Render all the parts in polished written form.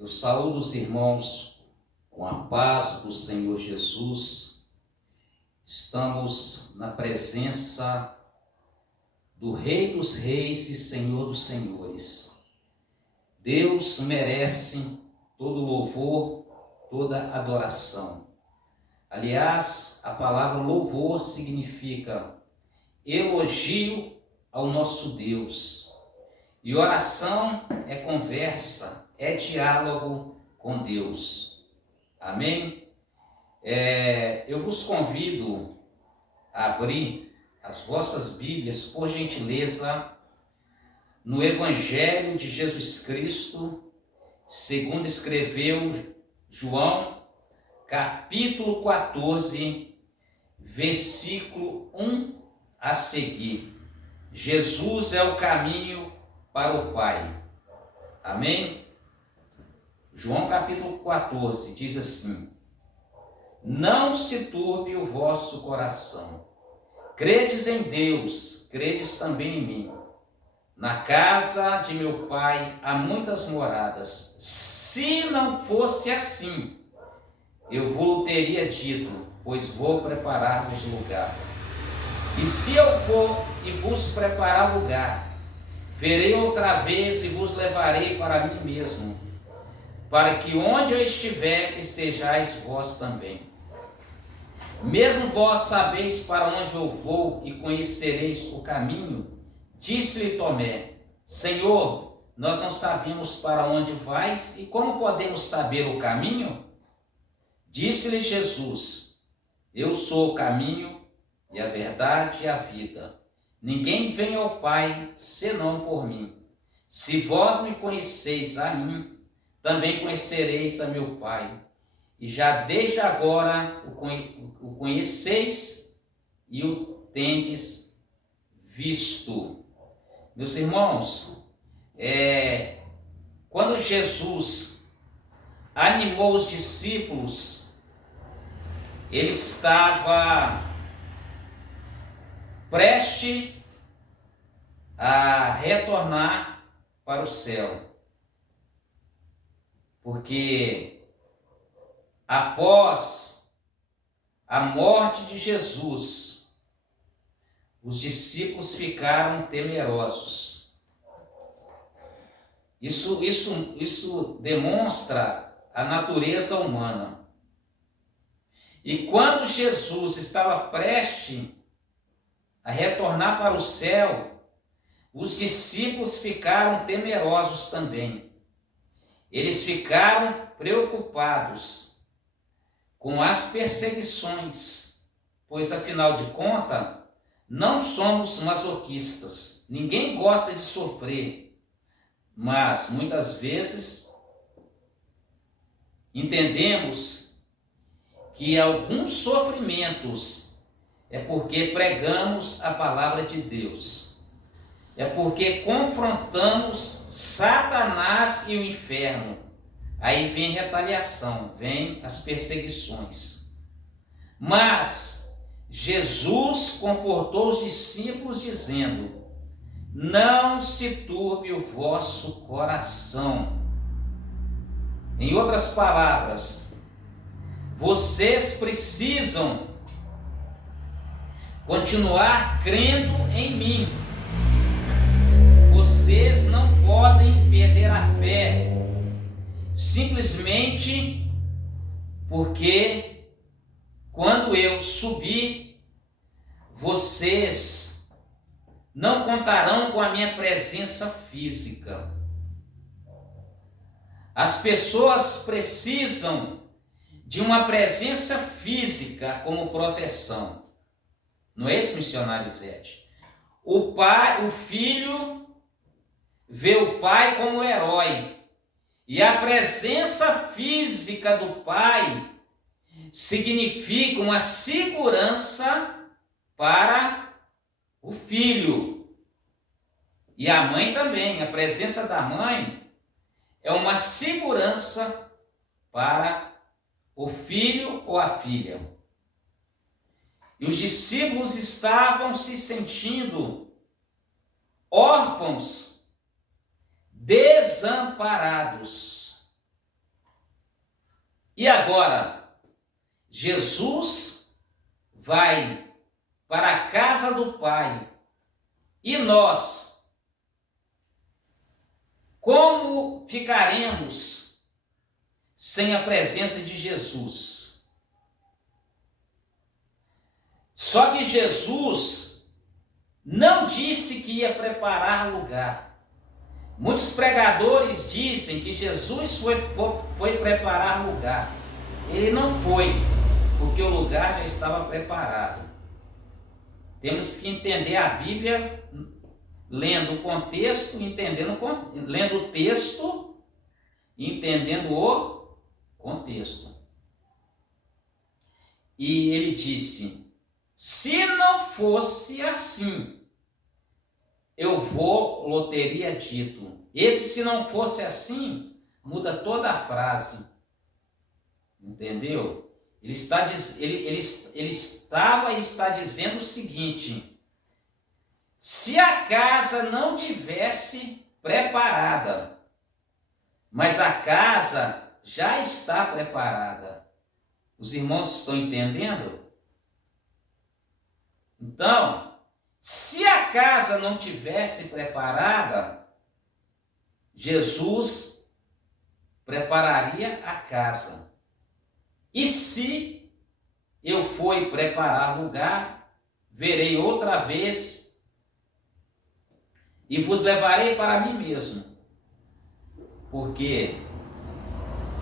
Eu saúdo os irmãos com a paz do Senhor Jesus. Estamos na presença do Rei dos Reis e Senhor dos Senhores. Deus merece todo louvor, toda adoração. Aliás, a palavra louvor significa elogio ao nosso Deus. E oração é conversa, é diálogo com Deus. Amém? Eu vos convido a abrir as vossas Bíblias, por gentileza, no Evangelho de Jesus Cristo, segundo escreveu João, capítulo 14, versículo 1 a seguir. Jesus é o caminho para o Pai. Amém? João capítulo 14 diz assim: Não se turbe o vosso coração. Credes em Deus, credes também em mim. Na casa de meu Pai há muitas moradas. Se não fosse assim, eu vos teria dito, pois vou preparar-vos lugar. E se eu for e vos preparar lugar, verei outra vez e vos levarei para mim mesmo, para que onde eu estiver, estejais vós também. Mesmo vós sabeis para onde eu vou e conhecereis o caminho. Disse-lhe Tomé: Senhor, nós não sabemos para onde vais e como podemos saber o caminho? Disse-lhe Jesus: Eu sou o caminho e a verdade e a vida. Ninguém vem ao Pai senão por mim. Se vós me conheceis a mim, também conhecereis a meu Pai. E já desde agora o conheceis e o tendes visto. Meus irmãos, quando Jesus animou os discípulos, ele estava prestes a retornar para o céu. Porque após a morte de Jesus, os discípulos ficaram temerosos. Isso demonstra a natureza humana. E quando Jesus estava prestes a retornar para o céu, os discípulos ficaram temerosos também. Eles ficaram preocupados com as perseguições, pois afinal de contas, não somos masoquistas. Ninguém gosta de sofrer, mas muitas vezes entendemos que alguns sofrimentos é porque pregamos a palavra de Deus. É porque confrontamos Satanás e o inferno. Aí vem retaliação, vem as perseguições. Mas Jesus confortou os discípulos dizendo: Não se turbe o vosso coração. Em outras palavras, vocês precisam continuar crendo em mim. Vocês não podem perder a fé simplesmente porque quando eu subir, vocês não contarão com a minha presença física. As pessoas precisam de uma presença física como proteção. Não é isso, missionário Zé? O pai, o filho vê o pai como herói. E a presença física do pai significa uma segurança para o filho. E a mãe também. A presença da mãe é uma segurança para o filho ou a filha. E os discípulos estavam se sentindo órfãos, desamparados. E agora, Jesus vai para a casa do Pai. E nós, como ficaremos sem a presença de Jesus? Só que Jesus não disse que ia preparar lugar. Muitos pregadores dizem que Jesus foi preparar lugar. Ele não foi, porque o lugar já estava preparado. Temos que entender a Bíblia lendo o contexto, lendo o texto e entendendo o contexto. E ele disse: se não fosse assim, teria dito. Esse se não fosse assim, muda toda a frase. Entendeu? Ele estava e está dizendo o seguinte: se a casa não tivesse preparada, mas a casa já está preparada. Os irmãos estão entendendo? Então, se a casa não tivesse preparada, Jesus prepararia a casa. E se eu for preparar lugar, verei outra vez e vos levarei para mim mesmo. Porque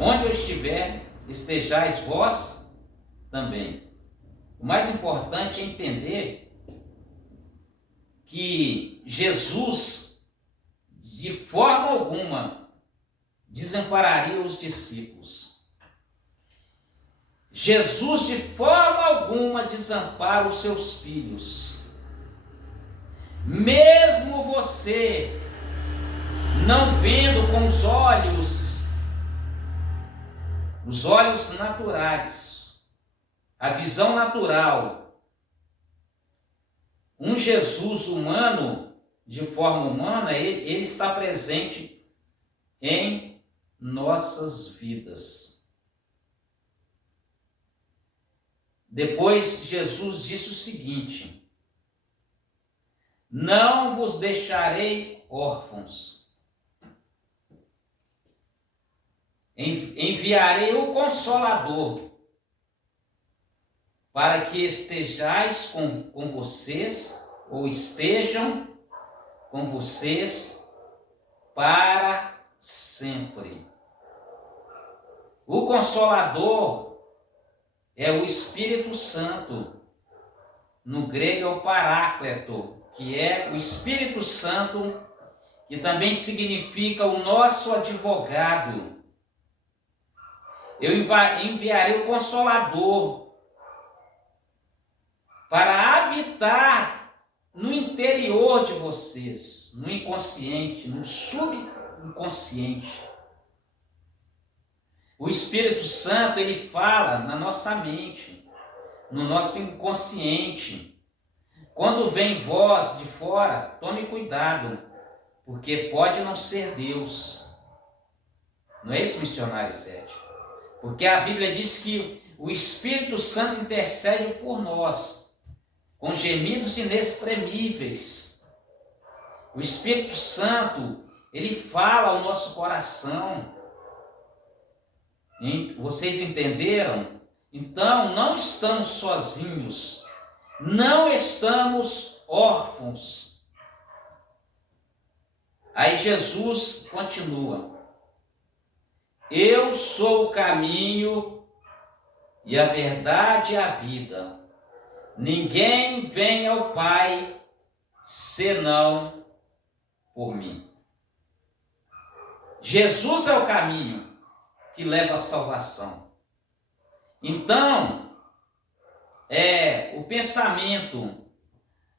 onde eu estiver, estejais vós também. O mais importante é entender que Jesus, de forma alguma, desampararia os discípulos. Jesus, de forma alguma, desampara os seus filhos. Mesmo você não vendo com os olhos naturais, a visão natural, um Jesus humano, de forma humana, ele está presente em nossas vidas. Depois, Jesus disse o seguinte: não vos deixarei órfãos. Enviarei o Consolador, para que estejais com vocês, ou estejam com vocês para sempre. O Consolador é o Espírito Santo. No grego é o Paráclito, que é o Espírito Santo, que também significa o nosso advogado. Eu enviarei o Consolador para habitar no interior de vocês, no inconsciente, no subconsciente. O Espírito Santo, ele fala na nossa mente, no nosso inconsciente. Quando vem voz de fora, tome cuidado, porque pode não ser Deus. Não é isso, missionário Sete? Porque a Bíblia diz que o Espírito Santo intercede por nós, com gemidos inexprimíveis. O Espírito Santo, ele fala ao nosso coração. Vocês entenderam? Então, não estamos sozinhos, não estamos órfãos. Aí Jesus continua: eu sou o caminho e a verdade e a vida. Ninguém vem ao Pai senão por mim. Jesus é o caminho que leva à salvação. Então, o pensamento,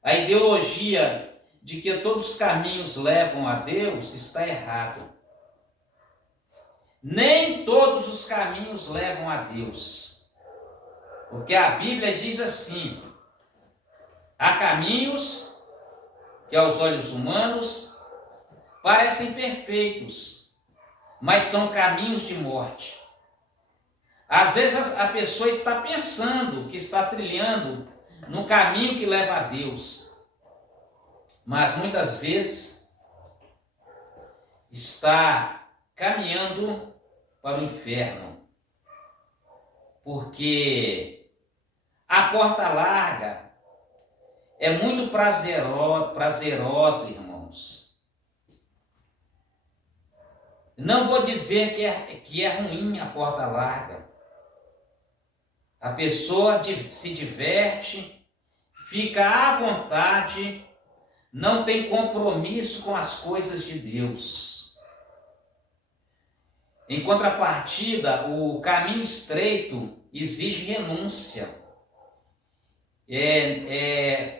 a ideologia de que todos os caminhos levam a Deus está errado. Nem todos os caminhos levam a Deus. Porque a Bíblia diz assim: há caminhos que aos olhos humanos parecem perfeitos, mas são caminhos de morte. Às vezes a pessoa está pensando que está trilhando no caminho que leva a Deus, mas muitas vezes está caminhando para o inferno, porque a porta larga é muito prazerosa, irmãos. Não vou dizer que é ruim a porta larga. A pessoa se diverte, fica à vontade, não tem compromisso com as coisas de Deus. Em contrapartida, o caminho estreito exige renúncia.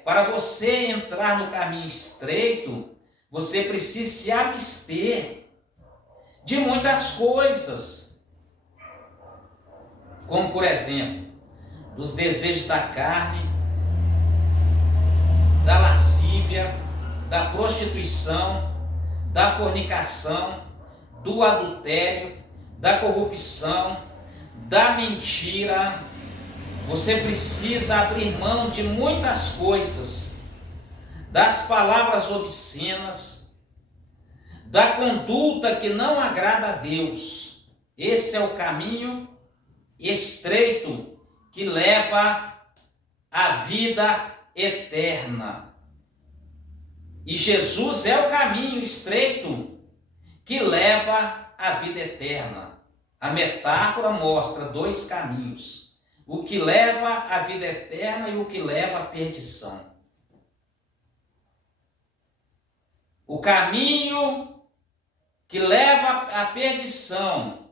Para você entrar no caminho estreito, você precisa se abster de muitas coisas, como por exemplo, dos desejos da carne, da lascívia, da prostituição, da fornicação, do adultério, da corrupção, da mentira. Você precisa abrir mão de muitas coisas, das palavras obscenas, da conduta que não agrada a Deus. Esse é o caminho estreito que leva à vida eterna. E Jesus é o caminho estreito que leva à vida eterna. A metáfora mostra dois caminhos: o que leva à vida eterna e o que leva à perdição. O caminho que leva à perdição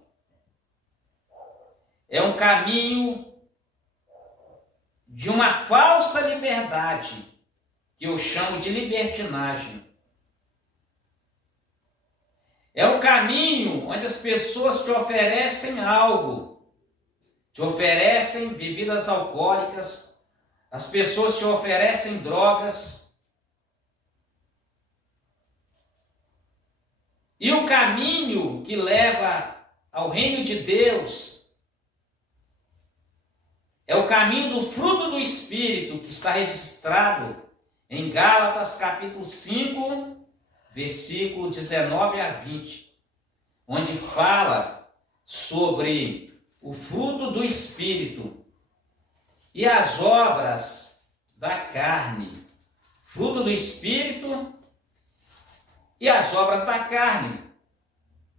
é um caminho de uma falsa liberdade, que eu chamo de libertinagem. É um caminho onde as pessoas te oferecem algo, te oferecem bebidas alcoólicas, as pessoas te oferecem drogas. E o caminho que leva ao reino de Deus é o caminho do fruto do Espírito, que está registrado em Gálatas capítulo 5, versículo 19 a 20, onde fala sobre o fruto do Espírito e as obras da carne. Fruto do Espírito e as obras da carne.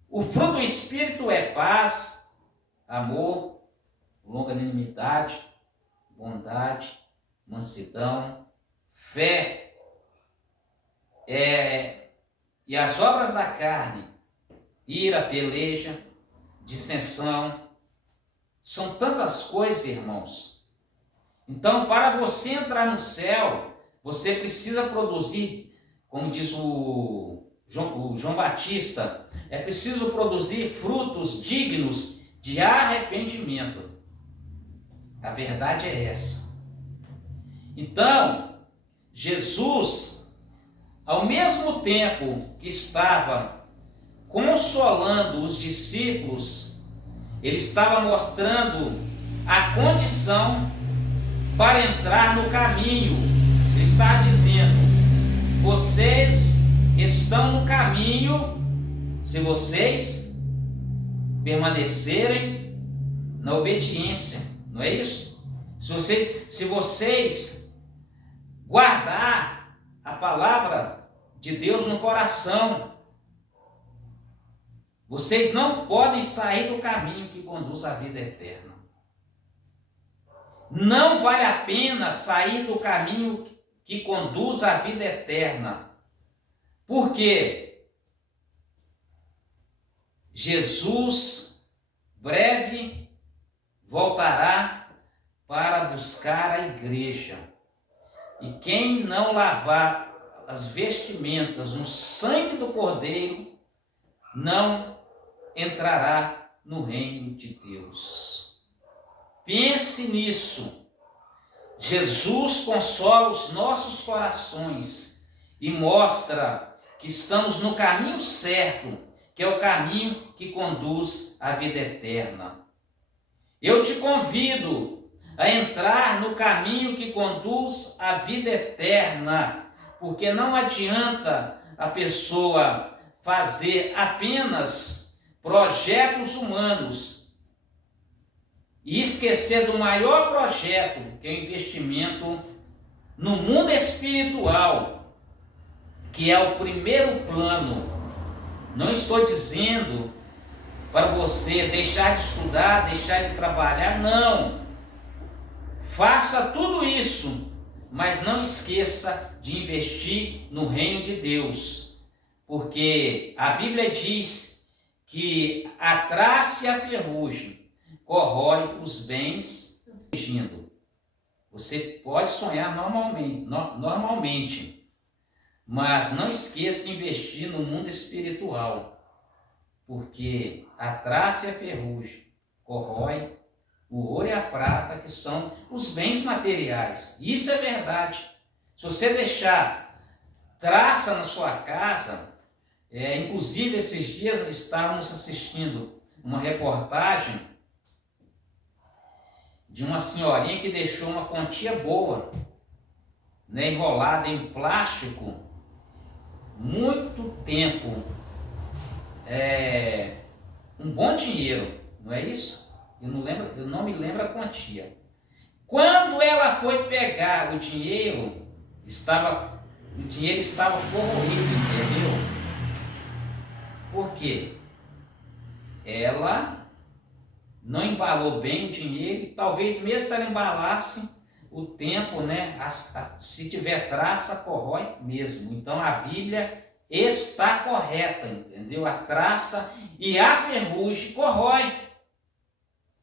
O fruto do Espírito é paz, amor, longanimidade, bondade, mansidão, fé. E as obras da carne, ira, peleja, dissensão, são tantas coisas, irmãos. Então, para você entrar no céu, você precisa produzir, como diz o João Batista, é preciso produzir frutos dignos de arrependimento. A verdade é essa. Então, Jesus, ao mesmo tempo que estava consolando os discípulos, ele estava mostrando a condição para entrar no caminho. Ele está dizendo: vocês estão no caminho se vocês permanecerem na obediência. Não é isso? Se vocês guardar a palavra de Deus no coração, vocês não podem sair do caminho que conduz à vida eterna. Não vale a pena sair do caminho que conduz à vida eterna. Por quê? Jesus breve voltará para buscar a igreja. E quem não lavar as vestimentas no sangue do Cordeiro, não entrará no reino de Deus. Pense nisso. Jesus consola os nossos corações e mostra que estamos no caminho certo, que é o caminho que conduz à vida eterna. Eu te convido a entrar no caminho que conduz à vida eterna, porque não adianta a pessoa fazer apenas projetos humanos e esquecer do maior projeto, que é o investimento no mundo espiritual, que é o primeiro plano. Não estou dizendo para você deixar de estudar, deixar de trabalhar, não. Faça tudo isso, mas não esqueça de investir no reino de Deus, porque a Bíblia diz que a traça e a ferrugem corrói os bens. Você pode sonhar normalmente, mas não esqueça de investir no mundo espiritual, porque a traça e a ferrugem corrói o ouro e a prata, que são os bens materiais. Isso é verdade. Se você deixar traça na sua casa, inclusive esses dias estávamos assistindo uma reportagem de uma senhorinha que deixou uma quantia boa, né, enrolada em plástico, muito tempo, um bom dinheiro, não é isso? Eu não me lembro a quantia. Quando ela foi pegar o dinheiro estava corroído, entendeu? Por quê? Ela não embalou bem o dinheiro, e talvez mesmo se ela embalasse, o tempo, né, se tiver traça, corrói mesmo. Então a Bíblia está correta, entendeu? A traça e a ferrugem corrói.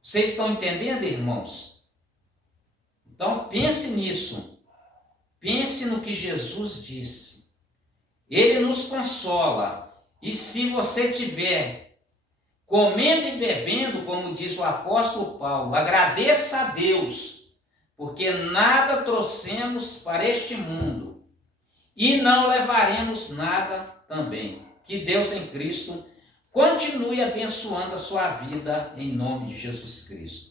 Vocês estão entendendo, irmãos? Então pense nisso. Pense no que Jesus disse. Ele nos consola. E se você tiver comendo e bebendo, como diz o apóstolo Paulo, agradeça a Deus, porque nada trouxemos para este mundo e não levaremos nada também. Que Deus em Cristo continue abençoando a sua vida em nome de Jesus Cristo.